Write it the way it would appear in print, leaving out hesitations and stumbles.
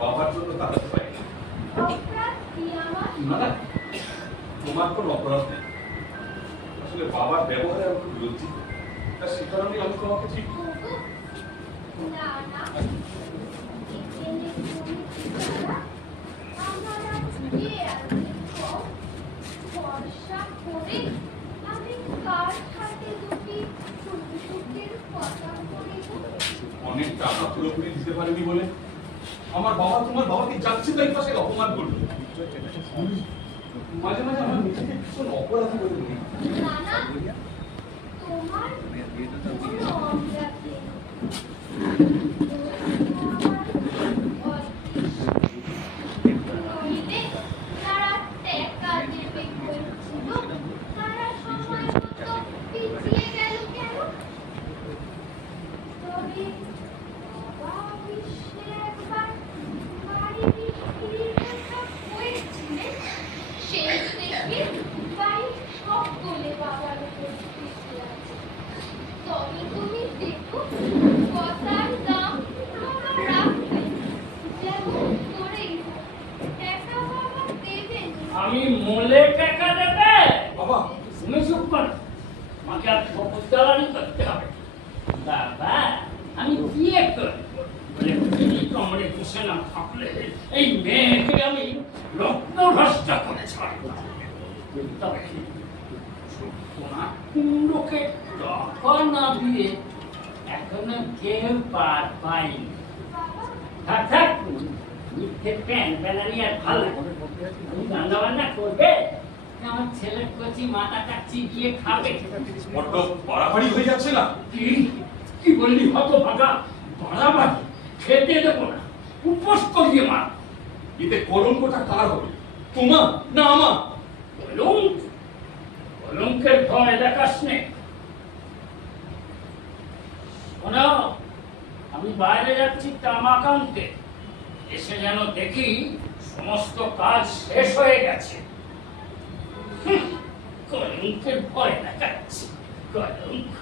বাবার জন্য তারা পাই না না তোমার কোনো অপরাধ নেই, আসলে বাবার ব্যবহারে আমি খুব লজ্জিত, তা সে কারণে আমি তোমাকে ঠিক অনেক টাকা পুরোপুরি দিতে পারেনি বলে আমার বাবা তোমার বাবাকে যাচ্ছে তাই পাশে অপমান করলো। মাঝে মাঝে আমার নিজেকে ভীষণ অপরাধী বলে মনে আমি মোলে টাকা দেবে বাবা, তুমি চুপ কর, আমাকে আর সবুজদারি করতে হবে। বাবা আমি বিয়ে করি বলে তুমি কমরে পুষে না থাকলে এই মেয়েকে আমি রক্তভ্রষ্ট করে ছাড়ব। তবে তোমার কুণ্ডকে টাকা না দিয়ে এখনো কেউ পার পাইনি। থাক থাক, মিথ্যে প্যান প্যানানি আর ভালো লাগে। তুমি রান্না বান্না করবে, আমার ছেলের কচি মাথাটা চিবিয়ে খাবে। বড্ড বাড়াবাড়ি হয়ে যাচ্ছে না? কি বললি হতভাগা? বাড়াবাড়ি? খেতে দেবো না, উপোস করিয়ে মার। এতে কলঙ্কটা কার হবে, তোমার না আমার? কলঙ্ক? কলঙ্কের ভয় দেখাস নে। শোনো, আমি বাইরে যাচ্ছি তামাক আনতে, এসে যেন দেখি সমস্ত কাজ শেষ হয়ে গেছে। কলঙ্কের ভয় দেখাচ্ছি, কলঙ্ক।